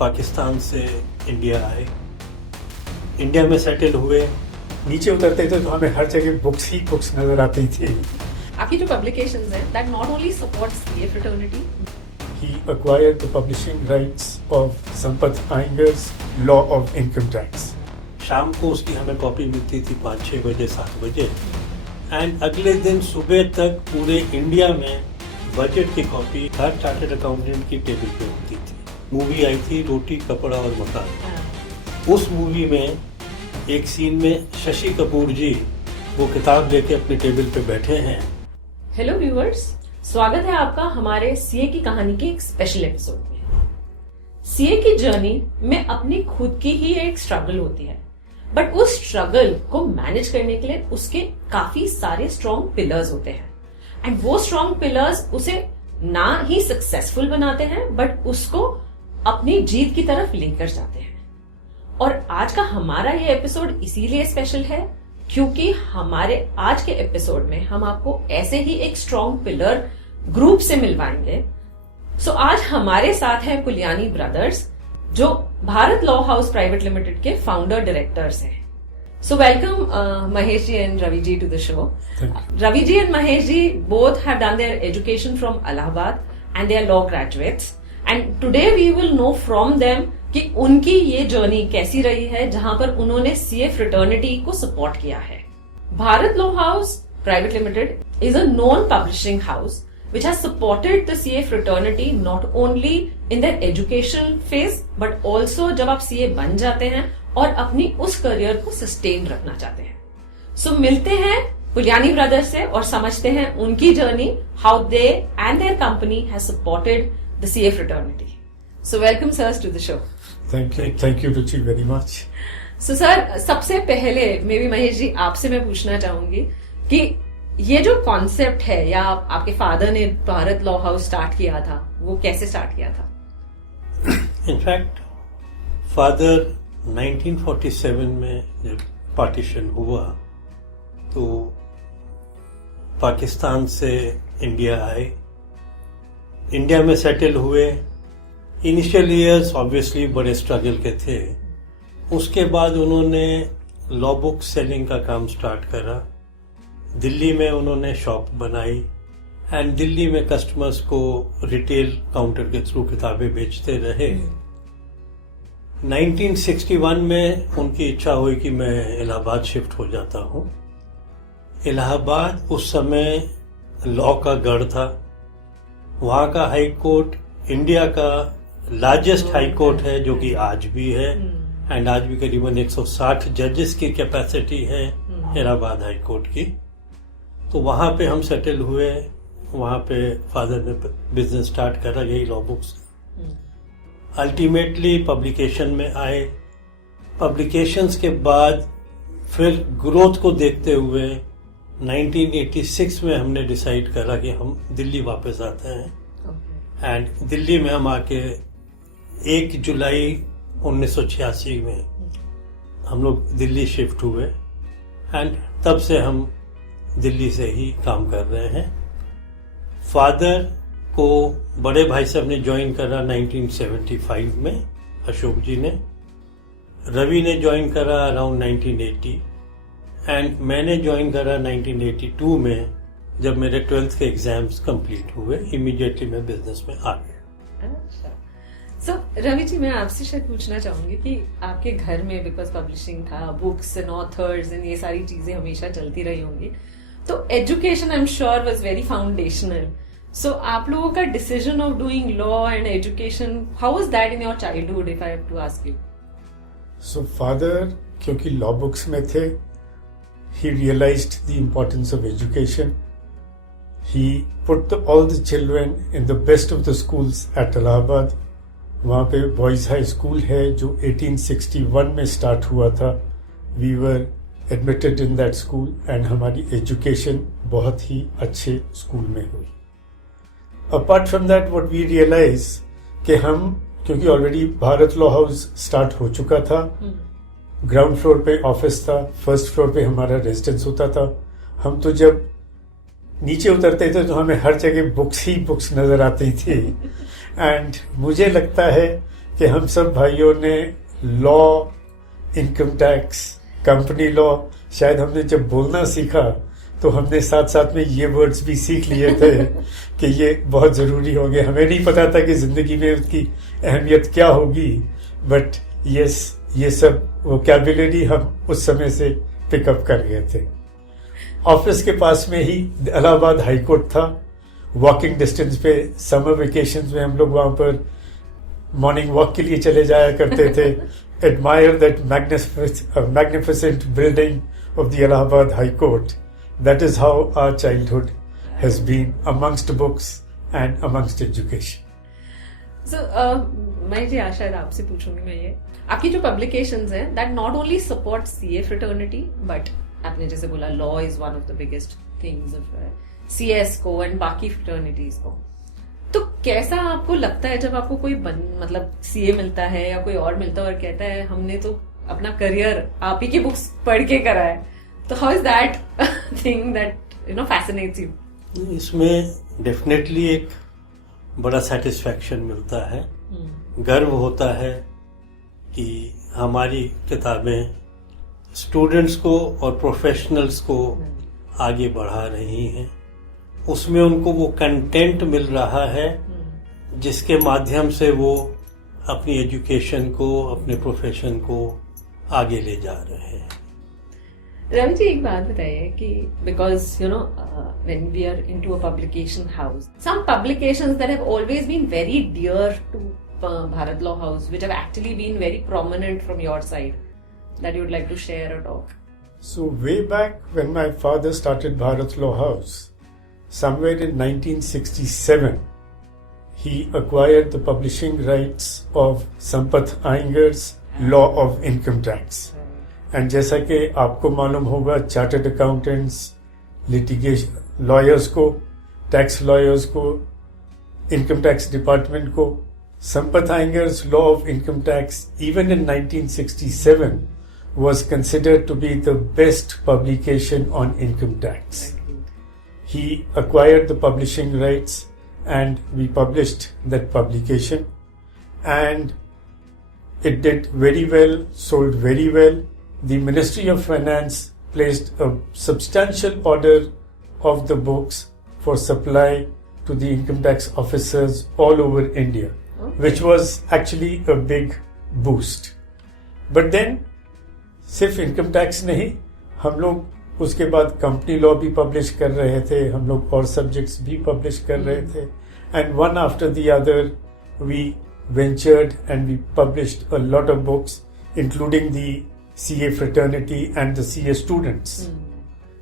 पाकिस्तान से इंडिया आए, इंडिया में सेटल हुए। नीचे उतरते थे तो हमें हर जगह बुक्स ही बुक्स नजर आती थी। आपकी जो पब्लिकेशंस हैं that not only supports CA fraternity, He acquired the publishing rights of Sampath Iyengar's Law of Income Tax. शाम को उसकी हमें कॉपी मिलती थी 5-6 बजे 7 बजे, एंड अगले दिन सुबह तक पूरे इंडिया में बजट की कॉपी हर चार्टर्ड अकाउंटेंट की टेबल पे होती थी। मूवी आई थी रोटी कपड़ा और मकान। उस मूवी में एक सीन में शशि कपूर जी वो किताब लेके अपने टेबल पे बैठे हैं। हेलो व्यूअर्स, स्वागत है आपका हमारे सीए की कहानी के एक स्पेशल एपिसोड में। सीए की जर्नी में अपनी खुद की ही एक स्ट्रगल होती है, बट उस स्ट्रगल को मैनेज करने के लिए उसके काफी सारे स्ट्रॉन्ग पिलर्स होते हैं, एंड वो स्ट्रॉन्ग पिलर्स उसे ना ही सक्सेसफुल बनाते हैं बट उसको अपनी जीत की तरफ लेकर जाते हैं। और आज का हमारा ये एपिसोड इसीलिए स्पेशल है क्योंकि हमारे आज के एपिसोड में हम आपको ऐसे ही एक स्ट्रॉन्ग पिलर ग्रुप से मिलवाएंगे। सो आज हमारे साथ हैं पुलियानी ब्रदर्स, जो Bharat law house private limited के फाउंडर डायरेक्टर्स हैं। So welcome Mahesh ji and Ravi ji to the show. Ravi ji and Mahesh ji both have done their education from Allahabad and they are law graduates, and today we will know from them कि उनकी ये journey कैसी रही है जहां पर उन्होंने सीए फ्रेटर्निटी को सपोर्ट किया है। Bharat law house private limited is a non publishing house which has supported the CA fraternity not only in their education phase but also जब आप CA बन जाते हैं और अपनी उस करियर को सस्टेन रखना चाहते हैं। सो मिलते हैं पुलियानी ब्रदर्स से और समझते हैं उनकी journey, how they and their company has supported the CA fraternity. So welcome sirs to the show. Thank you Ruchi very much. So sir, सबसे पहले मे बी महेश जी आपसे मैं पूछना चाहूंगी कि ये जो कॉन्सेप्ट है या आपके फादर ने भारत लॉ हाउस स्टार्ट किया था, वो कैसे स्टार्ट किया था? इनफैक्ट फादर 1947 में जब पार्टीशन हुआ तो पाकिस्तान से इंडिया आए, इंडिया में सेटल हुए। इनिशियल ईयर्स ऑब्वियसली बड़े स्ट्रगल के थे। उसके बाद उन्होंने लॉ बुक सेलिंग का काम स्टार्ट करा। दिल्ली में उन्होंने शॉप बनाई एंड दिल्ली में कस्टमर्स को रिटेल काउंटर के थ्रू किताबें बेचते रहे। 1961 में उनकी इच्छा हुई कि मैं इलाहाबाद शिफ्ट हो जाता हूँ। इलाहाबाद उस समय लॉ का गढ़ था। वहाँ का हाई कोर्ट इंडिया का लार्जेस्ट हाई कोर्ट है, जो कि आज भी है, एंड आज भी करीबन 160 जजेस की कैपेसिटी है इलाहाबाद हाई कोर्ट की। तो वहाँ पे हम सेटल हुए। वहाँ पे फादर ने बिजनेस स्टार्ट करा, यही लॉ बुक्स। अल्टीमेटली पब्लिकेशन में आए। पब्लिकेशंस के बाद फिर ग्रोथ को देखते हुए 1986 में हमने डिसाइड करा कि हम दिल्ली वापस आते हैं। एंड दिल्ली में हम आके 1 जुलाई 1986 में हम लोग दिल्ली शिफ्ट हुए, एंड तब से हम दिल्ली से ही काम कर रहे हैं। फादर को बड़े भाई साहब ने ज्वाइन करा 1975 में, अशोक जी ने। रवि ने ज्वाइन करा अराउंड 1980, एंड मैंने ज्वाइन करा 1982 में, जब मेरे 12th के एग्जाम्स कंप्लीट हुए। इमीडिएटली मैं बिजनेस में आ गया। अच्छा, सो रवि जी मैं आपसे शायद पूछना चाहूंगी कि आपके घर में बिकॉज पब्लिशिंग था, बुक्स एंड ऑथर्स एंड ये सारी चीजें हमेशा चलती रही होंगी, तो education I am sure was very foundational. So आप लोगों का decision of doing law and education, how was that in your childhood if I have to ask you? So father क्योंकि लॉ बुक्स में थे, he realized the importance of education. He put all the children in the best of the schools at Allahabad. वहाँ पे boys high school है जो 1861 में start हुआ था। We were admitted in that school and हमारी एजुकेशन बहुत ही अच्छे स्कूल में हुई। Apart from that, what we realized कि हम क्योंकि already Bharat law house start हो चुका था, ग्राउंड फ्लोर पे ऑफिस था, फर्स्ट फ्लोर पे हमारा रेजिडेंस होता था। हम तो जब नीचे उतरते थे तो हमें हर जगह बुक्स ही बुक्स नजर आती थी। एंड मुझे लगता है कि हम सब भाइयों ने law, income tax, company law, शायद हमने जब बोलना सीखा तो हमने साथ साथ में ये वर्ड्स भी सीख लिए थे कि ये बहुत ज़रूरी हो गया. हमें नहीं पता था कि ज़िंदगी में उसकी अहमियत क्या होगी, बट यस, ये सब वोकैबुलरी हम उस समय से पिकअप कर गए थे. ऑफिस के पास में ही इलाहाबाद हाई कोर्ट था. वॉकिंग डिस्टेंस पे समर वेकेशंस में हम लोग वहाँ पर मॉर्निंग वॉक के लिए चले जाया करते थे. Admire that magnificent building of the Allahabad high court. That is how our childhood has been amongst books and amongst education. So, मैं जी शायद आपसे पूछूंगी मैं ये, आपकी जो publications हैं that not only support CA fraternity but आपने जैसे बोला law is one of the biggest things of CS को and बाकी fraternities को, तो कैसा आपको लगता है जब आपको कोई मतलब CA मिलता है या कोई और मिलता है और कहता है हमने तो अपना करियर आप ही की बुक्स पढ़ के करा है, तो how is that thing that fascinates you? इसमें डेफिनेटली एक बड़ा सेटिस्फैक्शन मिलता है. गर्व होता है कि हमारी किताबें स्टूडेंट्स को और प्रोफेशनल्स को आगे बढ़ा रही हैं. उसमें उनको वो कंटेंट मिल रहा है जिसके माध्यम से वो अपनी एजुकेशन को, अपने प्रोफेशन को आगे ले जा रहे हैं. रवि जी, एक बात बताइए कि because when we are into a publication house, some publications that have always been very dear to Bharat Law House, which have actually been very prominent from your side, that you would like to share or talk. So way back when my father started Bharat Law House, somewhere in 1967, he acquired the publishing rights of Sampath Iyengar's Law of Income Tax. And जैसा कि आपको मालूम होगा, chartered accountants, litigation lawyers को, tax lawyers को, income tax department को, Sampath Iyengar's law of income tax even in 1967 was considered to be the best publication on income tax. He acquired the publishing rights and we published that publication, and it did very well, sold very well. The Ministry of Finance placed a substantial order of the books for supply to the income tax officers all over India, which was actually a big boost. But then, सिर्फ income tax नहीं, हम लोग उसके बाद company law भी publish कर रहे थे, हम लोग और सब्जेक्ट्स भी पब्लिश कर रहे थे, and one after the other we ventured and we published a lot of books, including the CA fraternity and the CA students.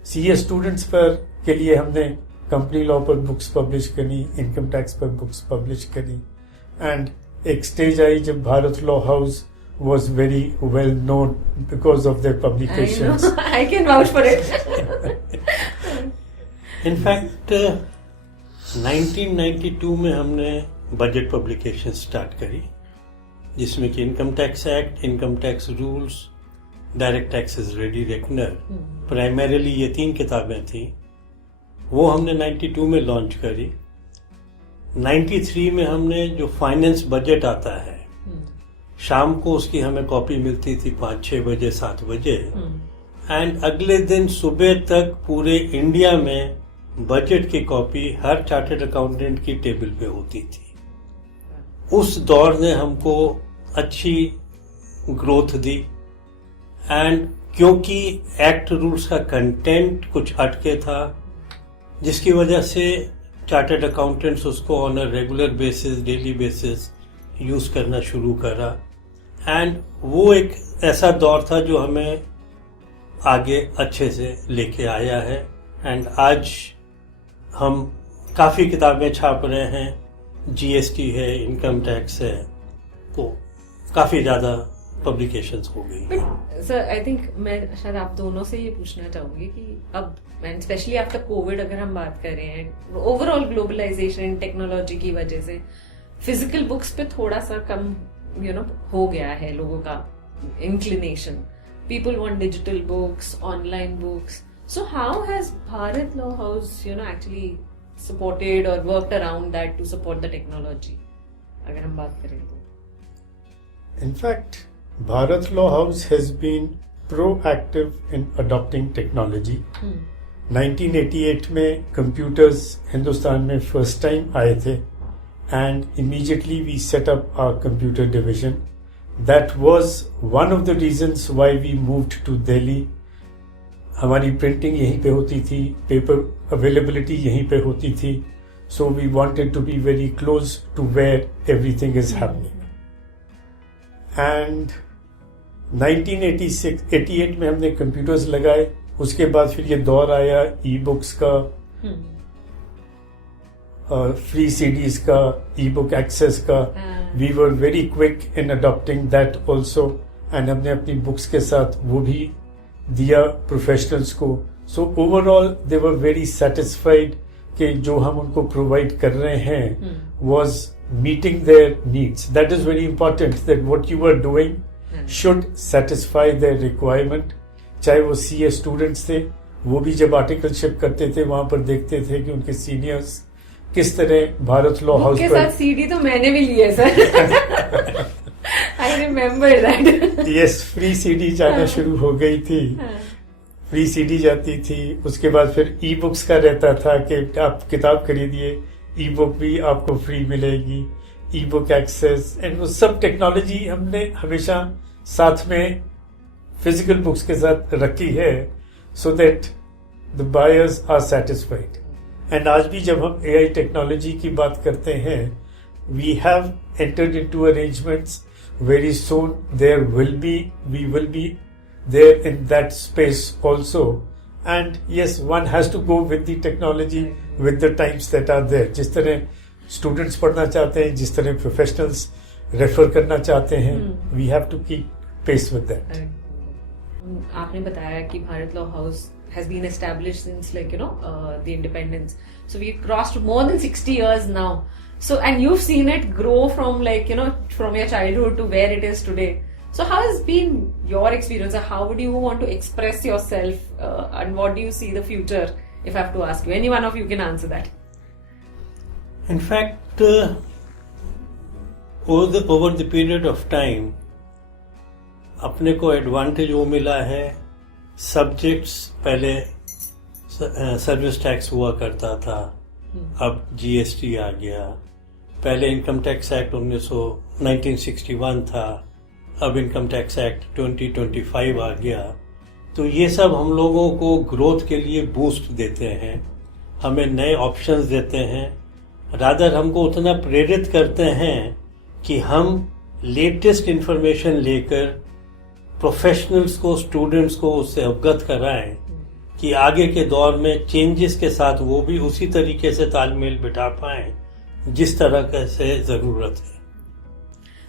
CA students पर के लिए हमने कंपनी लॉ पर बुक्स पब्लिश करी, इनकम टैक्स पर बुक्स पब्लिश करी, and एक stage I जब Bharat law house was very well known because of their publications. I can vouch for it. In fact, 1992 में हमने बजट पब्लिकेशन स्टार्ट करी, जिसमें कि income tax act, income tax rules, direct taxes ready reckoner, primarily ये 3 किताबें थी. वो हमने 92 में लॉन्च करी. 93 में हमने जो फाइनेंस बजट आता है, शाम को उसकी हमें कॉपी मिलती थी 5-6 बजे 7 बजे, एंड अगले दिन सुबह तक पूरे इंडिया में बजट की कॉपी हर चार्टर्ड अकाउंटेंट की टेबल पे होती थी. उस दौर ने हमको अच्छी ग्रोथ दी, एंड क्योंकि एक्ट रूल्स का कंटेंट कुछ हटके था, जिसकी वजह से चार्टर्ड अकाउंटेंट्स उसको on a regular basis, daily basis use करना शुरू करा, एंड वो एक ऐसा दौर था जो हमें आगे अच्छे से लेके आया है. एंड आज हम काफ़ी किताबें छाप रहे हैं, जीएसटी है, इनकम टैक्स है, तो काफ़ी ज़्यादा पब्लिकेशंस हो गई. सर, आई थिंक मैं शायद आप दोनों से ये पूछना चाहूंगी कि अब स्पेशली आफ्टर कोविड अगर हम बात कर रहे हैं, ओवरऑल ग्लोबलाइजेशन, टेक्नोलॉजी की वजह से फिजिकल बुक्स पे थोड़ा सा कम हो गया है लोगों का inclination. People want digital books, online books. So how has Bharat Law House, actually supported or worked around that to support the technology? अगर हम बात करें तो. In fact, Bharat Law House has been proactive in adopting technology. 1988 में computers Hindustan में first time आए थे, and immediately we set up our computer division. That was one of the reasons why we moved to Delhi. हमारी printing यहीं पे होती थी, paper availability यहीं पे होती थी, so we wanted to be very close to where everything is happening. And 1988 में हमने कंप्यूटर्स लगाए. उसके बाद फिर ये दौर आया ई बुक्स का, फ्री सीडीज का, ई बुक एक्सेस का. We were very quick in adopting that also, and हमने अपनी बुक्स के साथ वो भी दिया प्रोफेशनल्स को. So overall they were very satisfied कि जो हम उनको प्रोवाइड कर रहे हैं was meeting their needs. That is very important, that what you are doing should satisfy their requirement. चाहे वो सीए स्टूडेंट्स थे, वो भी जब आर्टिकलशिप करते थे वहां पर देखते थे कि उनके सीनियर्स किस तरह भारत लॉ हाउस के साथ सीडी तो मैंने भी ली है sir. I remember that. Yes, free CD जाना शुरू हो गई थी. फ्री सीडी जाती थी. उसके बाद फिर ई बुक्स का रहता था कि आप किताब खरीदिए, ई बुक भी आपको फ्री मिलेगी, ई बुक एक्सेस, एंड वो सब टेक्नोलॉजी हमने हमेशा साथ में फिजिकल बुक्स के साथ रखी है, so that the buyers are satisfied. And आज भी जब हम एआई टेक्नोलॉजी की बात करते हैं, we have entered into arrangements. Very soon we will be there in that space also. And yes, one has to go with the technology, with the times that are there. जिस तरह students पढ़ना चाहते हैं, जिस तरह professionals refer करना चाहते हैं, we have to keep pace with that. आपने बताया कि Bharat law house has been established since the independence. So we've crossed more than 60 years now. So, and you've seen it grow from from your childhood to where it is today. So how has been your experience? How would you want to express yourself and what do you see the future? If I have to ask you, any one of you can answer that. In fact, over the period of time, अपने को advantage वो मिला है. Subjects पहले service tax हुआ करता था, अब जीएसटी आ गया. पहले इनकम टैक्स एक्ट 1961 था, अब इनकम टैक्स एक्ट 2025 आ गया. तो ये सब हम लोगों को ग्रोथ के लिए बूस्ट देते हैं, हमें नए ऑप्शंस देते हैं, रादर हमको उतना प्रेरित करते हैं कि हम लेटेस्ट इंफॉर्मेशन लेकर प्रोफेशनल्स को, स्टूडेंट्स को उससे अवगत कराएं कि आगे के दौर में चेंजेस के साथ वो भी उसी तरीके से तालमेल बिठा पाएं जिस तरह से जरूरत है.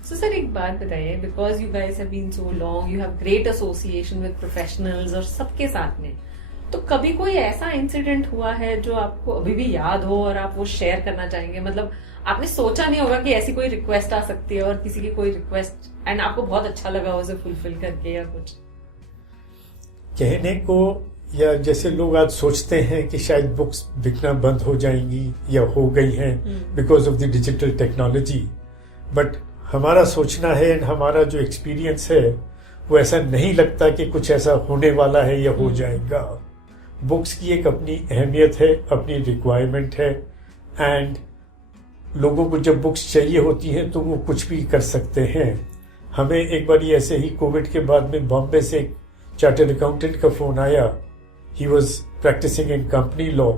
So sir, एक बात बताइए, because you guys have been so long, you have great association with professionals और सबके साथ में, तो कभी कोई ऐसा इंसिडेंट हुआ है जो आपको अभी भी याद हो और आप वो शेयर करना चाहेंगे? मतलब आपने सोचा नहीं होगा कि ऐसी कोई रिक्वेस्ट आ सकती है और किसी की कोई रिक्वेस्ट एंड आपको बहुत अच्छा लगा उसे फुलफिल करके, या कुछ कहने को, या जैसे लोग आज सोचते हैं कि शायद बुक्स बिकना बंद हो जाएंगी या हो गई हैं because of the digital technology, but हमारा सोचना है एंड हमारा जो एक्सपीरियंस है वो ऐसा नहीं लगता कि कुछ ऐसा होने वाला है या हो जाएगा. बुक्स की एक अपनी अहमियत है, अपनी रिक्वायरमेंट है, एंड लोगों को जब बुक्स चाहिए होती हैं तो वो कुछ भी कर सकते हैं. हमें एक बार ऐसे ही कोविड के बाद में बॉम्बे से एक चार्टर्ड अकाउंटेंट का फोन आया. He was practising in company law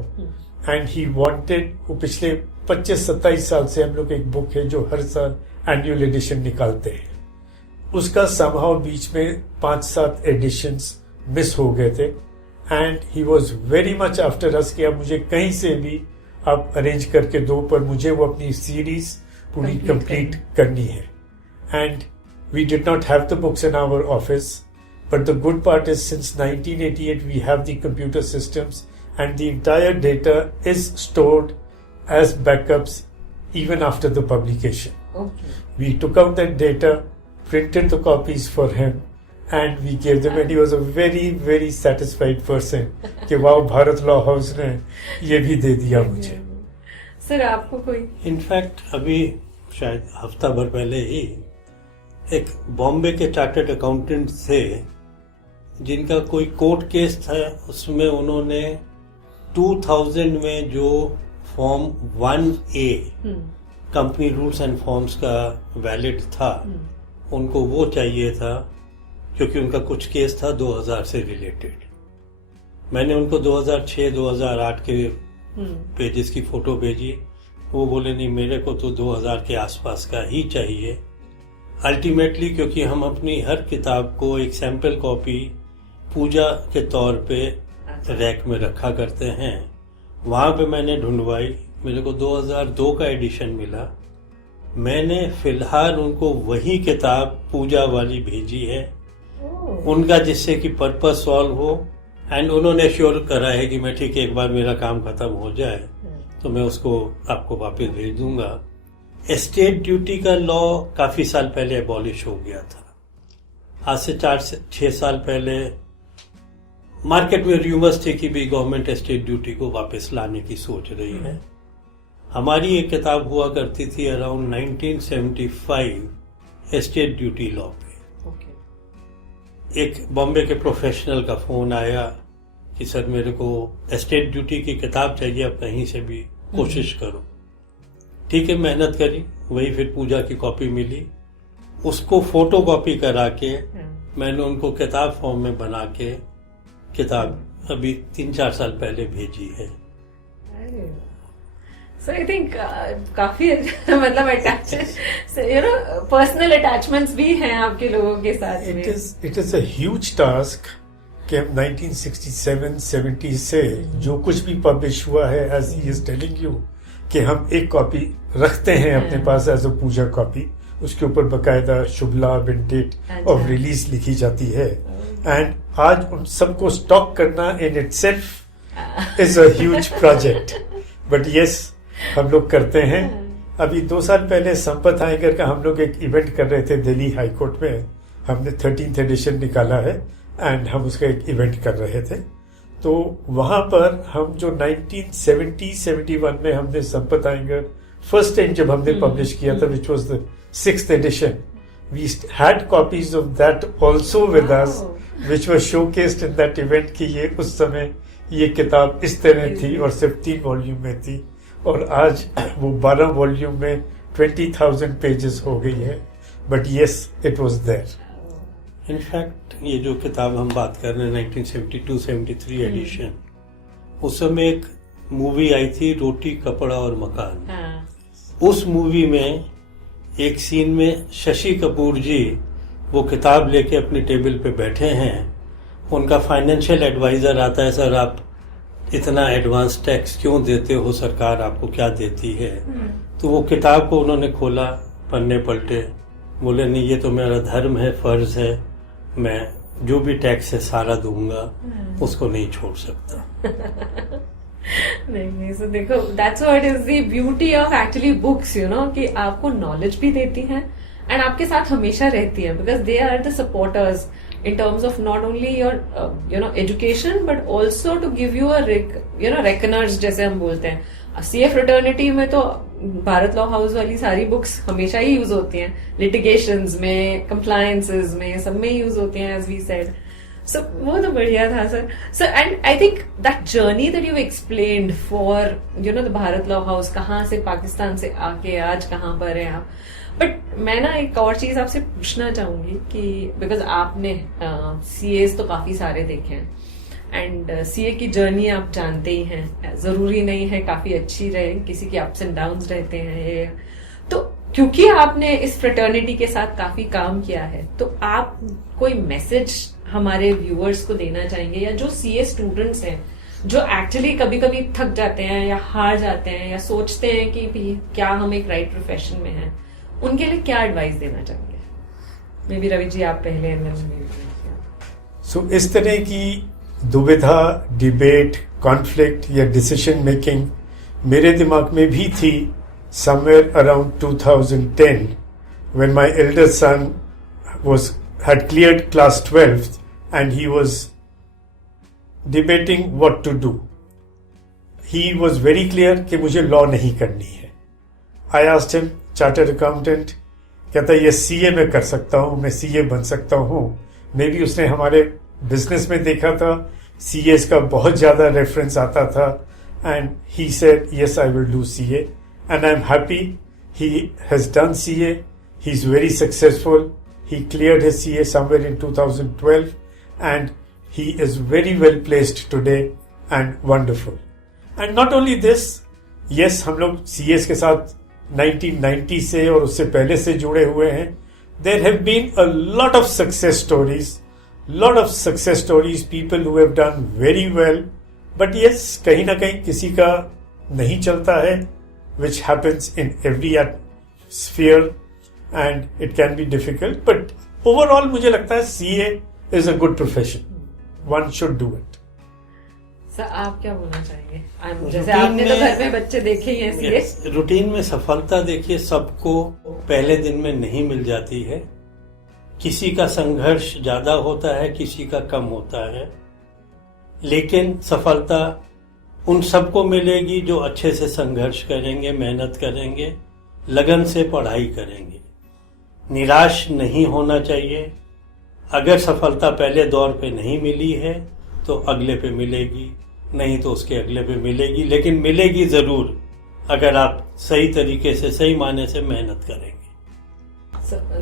and he wanted, वो पिछले 25-27 साल से हम लोग एक बुक है जो हर साल एनुअल एडिशन निकालते हैं, उसका समहाउ बीच में 5-7 एडिशंस मिस हो गए थे. And he was very much after us कि अब मुझे कहीं से भी आप अरेंज करके दो, पर मुझे वो अपनी सीरीज पूरी कंप्लीट करनी है. And we did not have the books in our office, but the good part is since 1988 we have the computer systems and the entire data is stored as backups even after the publication. Okay. We took out that data, printed the copies for him, and we gave them, and he was a very, very satisfied person कि वाह, Bharat law house ने ये भी दे दिया मुझे. Sir आपको कोई? In fact अभी शायद हफ्ता भर पहले ही एक बॉम्बे के चार्टर्ड अकाउंटेंट थे जिनका कोई कोर्ट केस था, उसमें उन्होंने 2000 में जो form 1A company rules and forms का वैलिड था, उनको वो चाहिए था क्योंकि उनका कुछ केस था 2000 से रिलेटेड। मैंने उनको 2006-2008 के पेजेस की फोटो भेजी, वो बोले नहीं मेरे को तो 2000 के आसपास का ही चाहिए। अल्टीमेटली क्योंकि हम अपनी हर किताब को एक सैंपल कॉपी पूजा के तौर पे रैक में रखा करते हैं, वहाँ पे मैंने ढूंढवाई, मेरे को 2002 का एडिशन मिला। मैंने फिलहाल उनको वही किताब पूजा वाली भेजी है उनका, जिससे कि पर्पस सॉल्व हो, एंड उन्होंने श्योर करा है कि मैं ठीक है एक बार मेरा काम खत्म हो जाए तो मैं उसको आपको वापस भेज दूंगा। एस्टेट ड्यूटी का लॉ काफी साल पहले एबॉलिश हो गया था। आज से 4-6 साल पहले मार्केट में र्यूमर्स थे कि भी गवर्नमेंट एस्टेट ड्यूटी को वापस लाने की सोच रही है। हमारी एक किताब हुआ करती थी अराउंड 1975 एस्टेट ड्यूटी लॉ पे। एक बॉम्बे के प्रोफेशनल का फोन आया कि सर मेरे को एस्टेट ड्यूटी की किताब चाहिए, आप कहीं से भी कोशिश करो। ठीक है, मेहनत करी, वही फिर पूजा की कॉपी मिली, उसको फोटो कॉपी करा के मैंने उनको किताब फॉर्म में बना के किताब अभी 3-4 साल पहले भेजी है। So I think काफी मतलब पर्सनल अटैचमेंट्स भी हैं आपके लोगों के साथ में। It is a huge task कि 1967-70 से जो कुछ भी पब्लिश हुआ है, as he is telling you, कि हम एक कॉपी रखते हैं अपने पास एज अ पूजा कॉपी, उसके ऊपर बकायदा शुभ लाभ एंड डेट ऑफ रिलीज लिखी जाती है, एंड आज उन सबको स्टॉक करना in itself is a huge project, but yes हम लोग करते हैं। अभी 2 साल पहले संपत आयकर का हम लोग एक इवेंट कर रहे थे दिल्ली हाई कोर्ट में, हमने 13th एडिशन निकाला है एंड हम उसका एक इवेंट कर रहे थे। तो वहां पर हम जो 1970-71 में हमने संपत आयकर फर्स्ट टाइम जब हमने पब्लिश किया था, which was the 6th edition, we had copies of that also with us, which was showcased in that event कि ये उस समय ये किताब इस तरह थी और सिर्फ 3 वॉल्यूम में थी, और आज वो 12 वॉल्यूम में 20,000 पेजेस हो गई है, but yes it was there. In fact ये जो किताब हम बात कर रहे हैं 1972-73 एडिशन, उस समय एक मूवी आई थी रोटी कपड़ा और मकान। उस मूवी में एक सीन में शशि कपूर जी वो किताब लेके अपनी टेबल पे बैठे हैं, उनका फाइनेंशियल एडवाइजर आता है, सर आप इतना एडवांस टैक्स क्यों देते हो, सरकार आपको क्या देती है? तो वो किताब को उन्होंने खोला, पन्ने पलटे, बोले नहीं ये तो मेरा धर्म है, फर्ज है, मैं जो भी टैक्स है सारा दूंगा, उसको नहीं छोड़ सकता। नहीं so देखो that's what is the beauty of actually books, you know, कि आपको नॉलेज भी देती हैं एंड आपके साथ हमेशा रहती है, because they are the supporters in terms of not only your education but also to give you a reckoners जैसे हम बोलते हैं। CA fraternity में तो भारत लॉ हाउस वाली सारी बुक्स हमेशा ही यूज होती हैं, लिटिगेशंस में, कंप्लायंसेस में, सब में यूज होती हैं, as we said। So वो तो बढ़िया था sir. So and I think that journey that you explained for the Bharat law house, कहाँ से पाकिस्तान से आके आज कहाँ पर है आप। बट मैं ना एक और चीज आपसे पूछना चाहूंगी कि बिकॉज आपने CAs तो काफी सारे देखे हैं एंड CA की जर्नी आप जानते ही हैं, जरूरी नहीं है काफी अच्छी रहे, किसी के अप्स एंड डाउन्स रहते हैं ये, तो क्योंकि आपने इस फ्रेटर्निटी के साथ काफी काम किया है, तो आप कोई मैसेज हमारे व्यूअर्स को देना चाहेंगे, या जो CA स्टूडेंट्स हैं जो एक्चुअली कभी कभी थक जाते हैं या हार जाते हैं या सोचते हैं कि भी क्या हम एक राइट प्रोफेशन में हैं, उनके लिए क्या एडवाइस देना चाहेंगे? मे बी रवि जी आप पहले। सो इस तरह की दुविधा, डिबेट, कॉन्फ्लिक्ट या डिसीजन मेकिंग मेरे दिमाग में भी थी somewhere around 2010 when my elder son had cleared class 12th and he was debating what to do. He was very clear कि मुझे लॉ नहीं करनी है। I asked him, chartered accountant, कहता है ये सीए में कर सकता हूँ, मैं सीए बन सकता हूँ। मे बी उसने हमारे बिजनेस में देखा था, सीएस का बहुत ज्यादा रेफरेंस आता था, and he said yes I will do CA, and I am happy he has done CA. He is very successful. He cleared his CA somewhere in 2012 and he is very well placed today and wonderful. And not only this, yes, हम लोग CS के साथ 1990 से और उससे पहले से जुड़े हुए हैं. There have been a lot of success stories, people who have done very well. But yes, कहीं ना कहीं किसी का नहीं चलता है, which happens in every sphere. And it can be difficult, but overall मुझे लगता है CA is a good profession. One should do it. Sir आप क्या बोलना चाहेंगे? जैसे आपने तो घर में बच्चे देखे ही हैं CA. रूटीन में सफलता देखिए सबको पहले दिन में नहीं मिल जाती है. किसी का संघर्ष ज्यादा होता है, किसी का कम होता है, लेकिन सफलता उन सबको मिलेगी जो अच्छे से संघर्ष करेंगे, मेहनत करेंगे, लगन से पढ़ाई करेंगे. निराश नहीं होना चाहिए. अगर सफलता पहले दौर पे नहीं मिली है तो अगले पे मिलेगी, नहीं तो उसके अगले पे मिलेगी, लेकिन मिलेगी जरूर अगर आप सही तरीके से, सही माने से मेहनत करेंगे.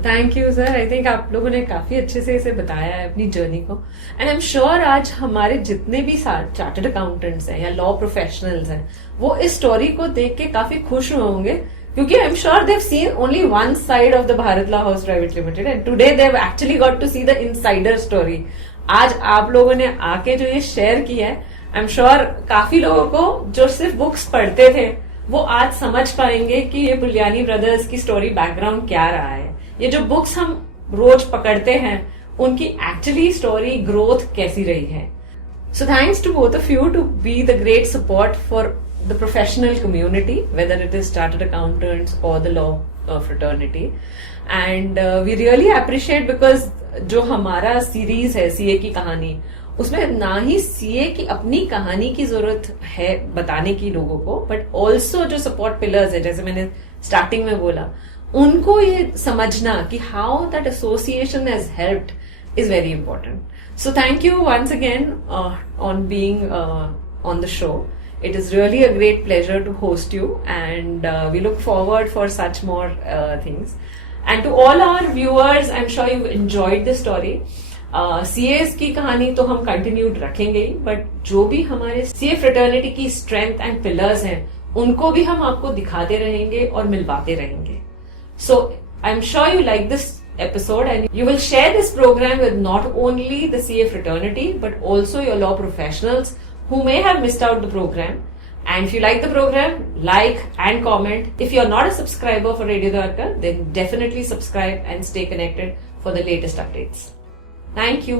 Thank you sir. I think आप लोगों ने काफी अच्छे से इसे बताया है अपनी जर्नी को, एंड आई एम श्योर आज हमारे जितने भी चार्टर्ड अकाउंटेंट्स हैं या लॉ प्रोफेशनल्स हैं वो इस स्टोरी को देख के काफी खुश होंगे, क्योंकि I am sure they've seen only one side of the Bharat law house private limited and today they've actually got to see the insider story. आज आप लोगों ने आके जो ये शेयर किया है, आई एम श्योर काफी लोगों को जो सिर्फ बुक्स पढ़ते थे वो आज समझ पाएंगे कि ये बुलियानी ब्रदर्स की स्टोरी बैकग्राउंड क्या रहा है. ये जो बुक्स हम रोज पकड़ते हैं उनकी एक्चुअली स्टोरी ग्रोथ कैसी रही है. So thanks to both of you to be the great support for the professional community, whether it is chartered accountants or the law fraternity, and we really appreciate because जो हमारा series है CA की कहानी, उसमें ना ही CA की अपनी कहानी की जरूरत है बताने की लोगों को, बट ऑल्सो जो सपोर्ट पिलर्स है, जैसे मैंने स्टार्टिंग में बोला, उनको ये समझना कि how that association has helped is very important. So thank you once again on being on the show. It is really a great pleasure to host you, and we look forward for such more things. And to all our viewers, I'm sure you've enjoyed this story. CAs की कहानी तो हम continued रखेंगे ही, but जो भी हमारे CA fraternity की strength and pillars हैं उनको भी हम आपको दिखाते रहेंगे और मिलवाते रहेंगे. So I'm sure you like this episode and you will share this program with not only the CA fraternity but also your law professionals who may have missed out the program. And if you like the program, like and comment. If you're not a subscriber for Radio Dwarka, then definitely subscribe and stay connected for the latest updates. Thank you.